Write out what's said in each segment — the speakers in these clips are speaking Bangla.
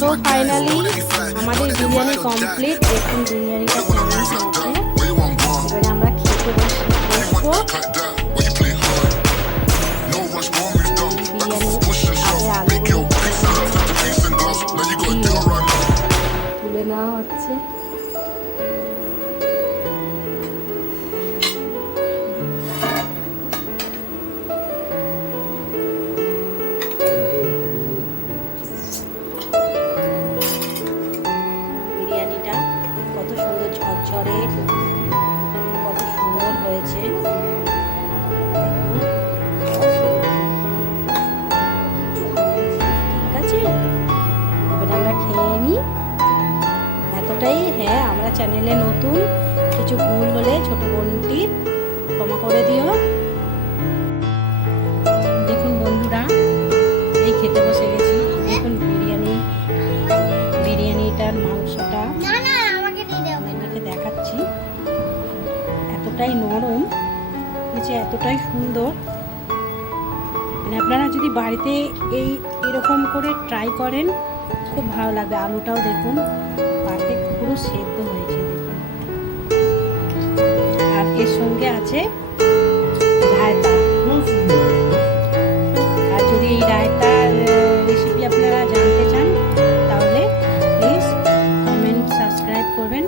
সো ফাইনালি আমাদের বিরিয়ানি কমপ্লিট। দেখুন বিরিয়ানিটা কেমন হয়েছে। এবারে আমরা খেতে বসবো। তুলে নেওয়া হচ্ছে। বিরিয়ানিটা কত সুন্দর ঝরঝরে, কত সুন্দর হয়েছে। ঠিক আছে, এবার আমরা খেয়ে নিই। এতটাই। হ্যাঁ, আমরা চ্যানেলে নতুন, কিছু ভুল হলে ছোট বোনটির ক্ষমা করে দিও। দেখুন বন্ধুরা, এই খেতে বসে গেছি। দেখুন বিরিয়ানিটার মাংসটা আপনাকে দেখাচ্ছি। এতটাই নরম হয়েছে, এতটাই সুন্দর। মানে আপনারা যদি বাড়িতে এরকম করে ট্রাই করেন খুব ভালো লাগবে। আলুটাও দেখুন পারফেক্ট, পুরো সেদ্ধ হয়েছে দেখুন। আর এর সঙ্গে আছে রায়তা। আর যদি এই রায়তার রেসিপি আপনারা জানতে চান তাহলে প্লিজ কমেন্ট, সাবস্ক্রাইব করবেন।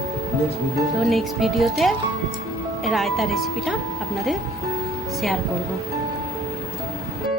তো নেক্সট ভিডিওতে রায়তা রেসিপিটা আপনাদের শেয়ার করব।